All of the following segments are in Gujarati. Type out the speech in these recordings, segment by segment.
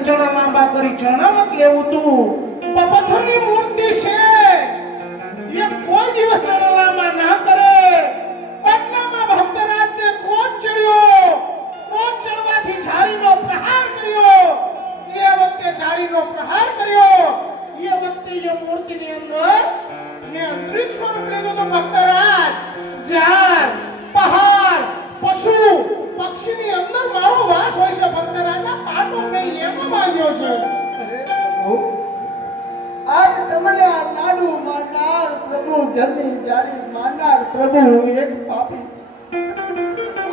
ચણા લાંબા કરી ચણા મત લેવું તું પથ્થરની મૂર્તિ છે એ કોઈ દિવસ ચણા લાંબા ના કરે એટલામાં ભક્તરાજને ક્રોધ ચડ્યો ક્રોધ ચડવાથી ઝારીનો પ્રહાર કર્યો જે વખતે ઝારીનો પ્રહાર કર્યો એ વખતે એ મૂર્તિની અંદર મેં અંતરિક્ષ સ્વરૂપ લીધું તો ભક્તરાજ ઝાડ પહાડ પશુ પક્ષીની અંદર મારો વાસ હોય છે ભક્તરાજા પાટો મેં એમાં બાંધ્યો છે આજ તમને આ નાડુ મારનાર પ્રભુ જની જારી મારનાર પ્રભુ એક પાપી છે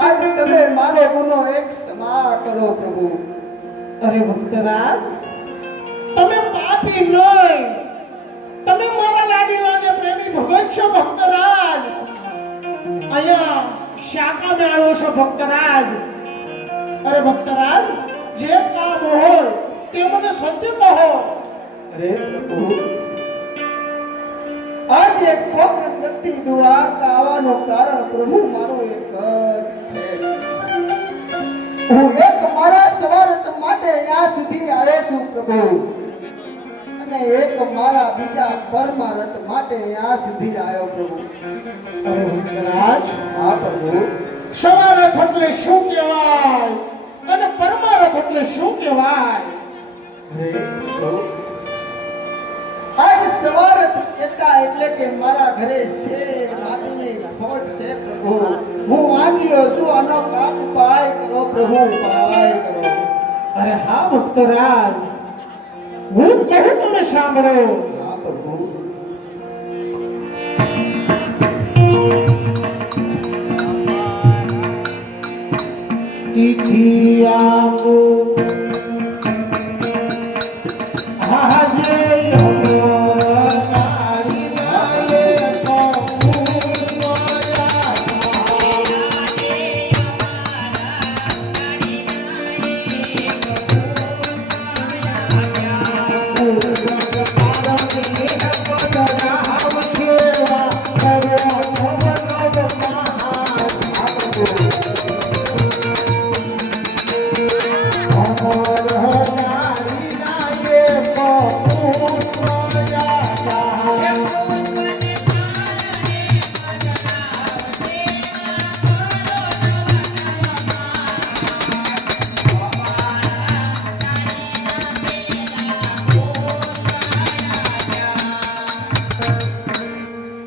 આજ તમે મારો ગુનો એક ક્ષમા કરો પ્રભુ અરે ભક્તરાજ તમે પાપી નહીં તમે મારા લાડીલાને પ્રેમી ભગત છો ભક્તરાજ અહીંયા શાખા में આવ્યો છો ભક્તરાજ અરે ભક્તરાજ જે કામ હોય તે મને સત્ય કહો અરે પ્રભુ આજ એક કોકણ વ્યક્તિ દ્વારકા આવવાનું કારણ પ્રભુ મારું એક જ છે હું એક મારા સ્વાર્થ માટે અહીંયા સુધી આવ્યો છું પ્રભુ અને એક મારા બીજા પરમાર્થ માટે અહીંયા સુધી આવ્યો પ્રભુ અરે ભક્તરાજ હા પ્રભુ સ્વાર્થ એટલે શું કહેવાય અને પરમાર્થ એટલે શું કહેવાય અરે પ્રભુ આજ સ્વાર્થ કહેતા એટલે કે મારા ઘરે શેર માટીની ખોટ છે પ્રભુ હું માંગ્યો છું આનો કાપ ઉપાય કરો પ્રભુ ઉપાય કરો અરે હા ભક્તરાજ હું કહું તમે સાંભળો હા પ્રભુ તિથિ આવો આજે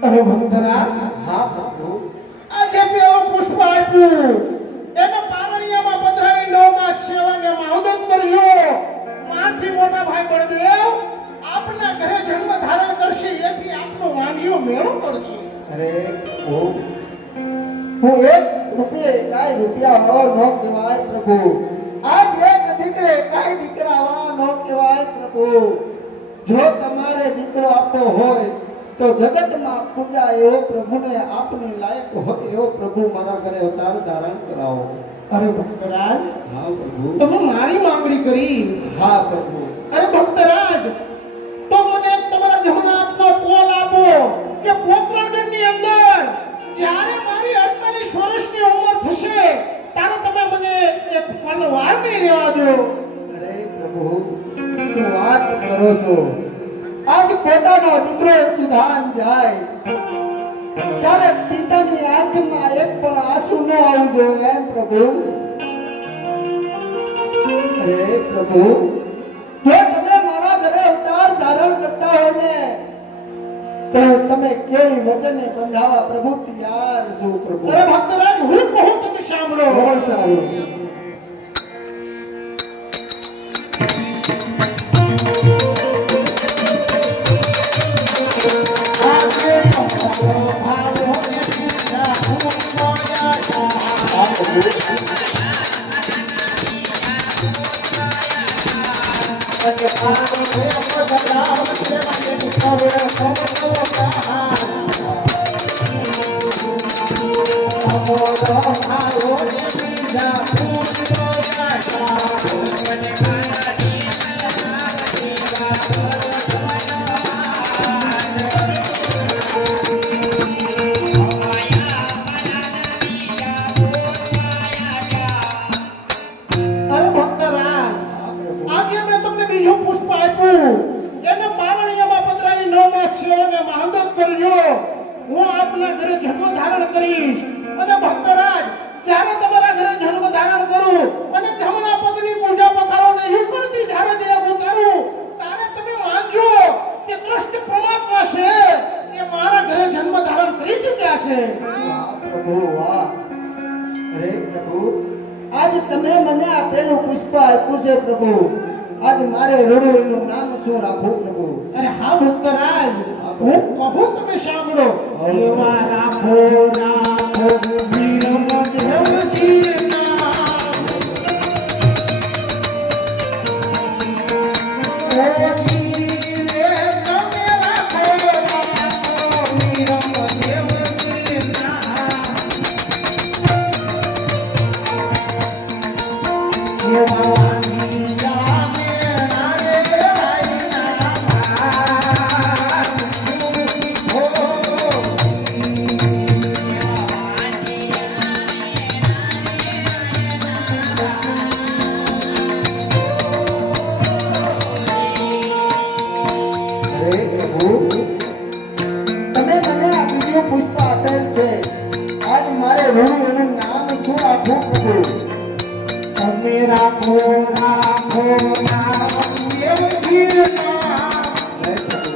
અરે ભક્તરાજ હા પ્રભુ આજે પેલો પુષ્પ આપ્યું એને પારણિયામાં પધરાવી નવમાં સેવાને માવદત કરજો માથી મોટા ભાઈ બળદેવ આપના ઘરે જન્મ ધારણ કરશે એથી આપનો વાંજિયો મેળો કરશે અરે પ્રભુ હું એક રૂપિયા વાળો નો કહેવાય પ્રભુ આજ એક દીકરે કાઈ દીકરા વાળો નો કહેવાય પ્રભુ જો તમારે દીકરો આપવો હોય તો જગતમાં પૂજા એવો પ્રભુને આપની લાયક હોય એવો પ્રભુ મારા ઘરે અવતાર ધારણ કરાવો અરે ભક્તરાજ હા પ્રભુ તમે મારી માંગણી કરી હા પ્રભુ અરે ભક્તરાજ તો મને તમારા જમણા હાથનો કોલ આપો કે પોકરણગઢની અંદર જ્યારે મારી 48 વર્ષની ઉંમર થશે ત્યારે તમે મને એક પલવાર નહીં રહેવા દો અરે પ્રભુ શું વાત કરો છો આજ પોતાનો દીકરો સુધાન જાય ત્યારે પિતાની આંખમાં એક પણ આંસુ ન આવવું જોઈએ એમ પ્રભુ અરે પ્રભુ જો તમે તમે કેવી વચને બંધાવા પ્રભુ તૈયાર છો પ્રભુ. અરે ભક્તરાજ હું કહું તમે સાંભળો. બહુ સારું. અરે ભક્તરાજ આજે મેં તમને બીજું પુષ્પ આપ્યું એને પારણીયામાં પધરાવી 9 માસ સેવાને મહાદત કરજો. હું આપના ઘરે જન્મ ધારણ કરીશ અને ભક્તરાજ જ્યારે તમારા ઘરે જન્મ ધારણ કરું અને જમણા પદની પૂજા પકારો ને યુગરથી જ્યારે દેવ ઉતારું ત્યારે તમે માનજો કે કૃષ્ણ પરમાત્મા છે એ મારા ઘરે જન્મ ધારણ કરી ચૂક્યા છે. વાહ પ્રભુ વાહ. અરે પ્રભુ આજ તમે મને આપેલું પુષ્પ આપ્યું છે પ્રભુ. આજ મારે રડું એનું નામ શું રાખવું પ્રભુ? અરે હા ભક્તરાજ હું કહું તમે સાંભળો. એવા રાખો રાખો વીર મધ્યવજીના ઓજી રે તમે રાખો રાખો વીર મધ્યવજીના એવા વાંગીયા મેણા રે રાયના અરે પ્રભુ તમે મને આ બીજું પુષ્પ આપેલ છે. આજ મારે રડું એનું નામ શું રાખવું પ્રભુ? તમે રાખો રાખો નામ દેવજીના હે પ્રભુ.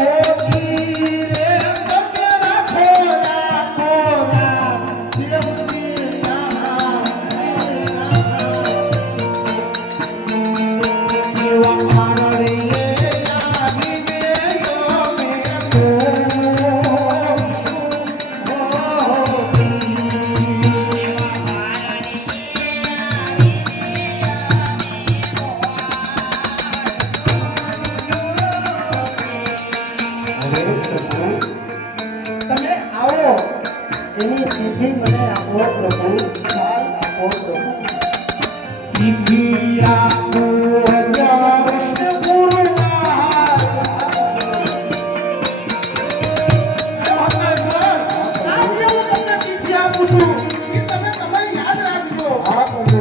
ઓજી રે તમે રાખો રાખો નામ દેવજીના એવા પારણીએ લાગીને અમે અરે પ્રભુ તમે આવો એની સિદ્ધિ મને આપો પ્રભુ. સાલ આપો પ્રભુ. હા પ્રભુ.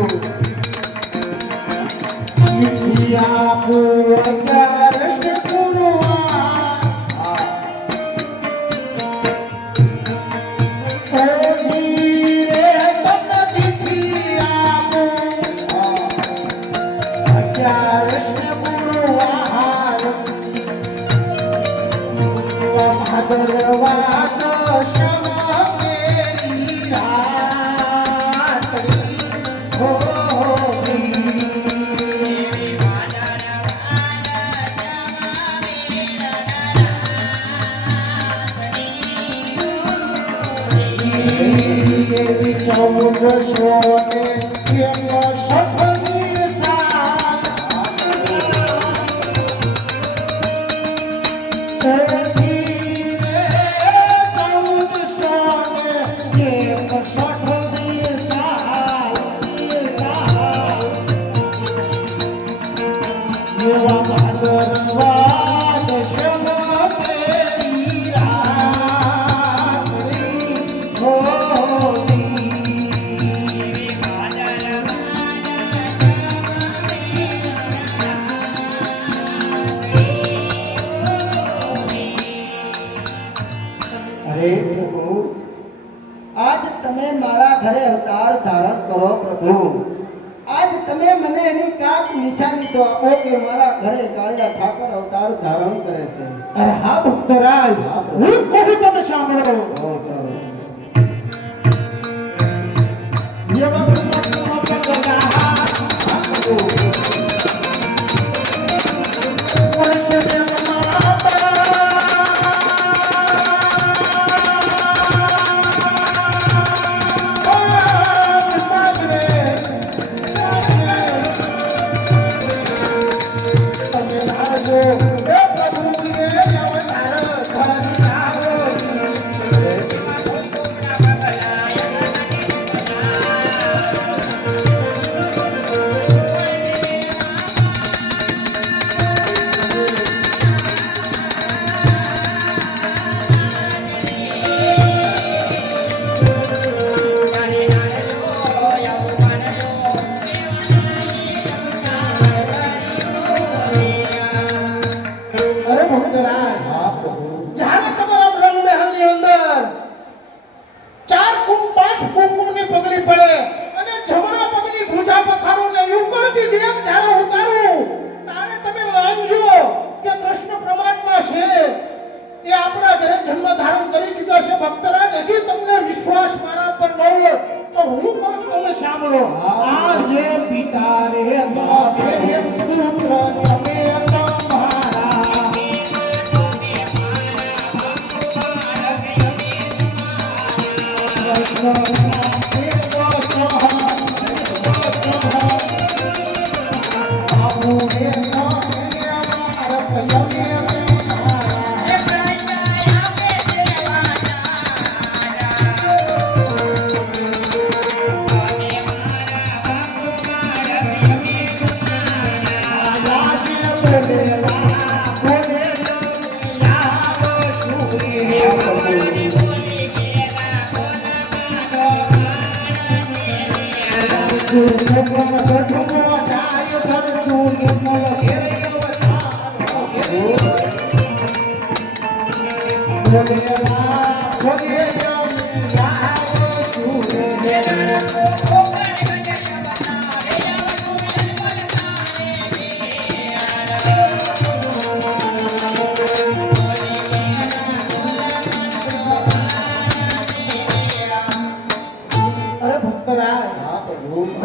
અરે પ્રભુ આજ તમે મારા ઘરે અવતાર ધારણ કરો પ્રભુ. આજ આજ તમે મને એની કાક નિશાની તો આપો કે મારા ઘરે કાળિયા ઠાકર અવતાર ધારણ કરે છે. અરે હા ભક્તરાજ, હું કહું તમે સાંભળો. બહુ સારું. એવા બ્રહ્મા પગલા વર્ષે જ્યારે તમારા રંગમહેલની અંદર 4 કુંભ 5 કુંભની પગલી પડે અને જમણા પગની ભુજા પખારું ને યુગળથી દેખ જ્યારે ઉતારું તારે તમે માનજો કે કૃષ્ણ પરમાત્મા છે એ આપણા ઘરે જન્મ ધારણ કરી ચૂક્યા છે. ભક્તરાજ, હજી તમને વિશ્વાસ મારા પર ન હોય તો હું કહું તમે સાંભળો. આ જે પિતા રે બાપે રે પુત્ર તમે તમારા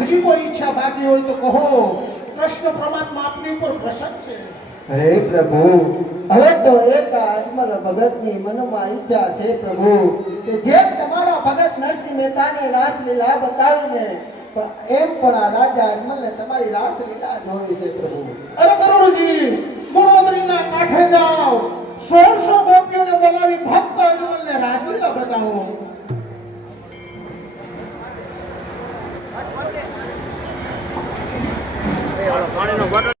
હજી કોઈ ઈચ્છા બાકી હોય તો કહો. કૃષ્ણ પરમાત્મા આપની ઉપર પ્રસન્ન છે. અરે પ્રભુ, હવે તો એક અજમલ ભગતની મનમાં ઈચ્છા છે પ્રભુ કે જે તમારા ભગત નરસિંહ મહેતાને રાસલીલા બતાવીને પણ એમ પણ આ રાજા અજમલને તમારી રાસલીલા જોવી છે પ્રભુ. અરે ગરુડજી, ગુણોદરીના કાંઠે જાઓ, 1600 ગોપીઓને બોલાવી ભક્ત અજમલને રાસલીલા બતાવો. પાણીનો બોટલ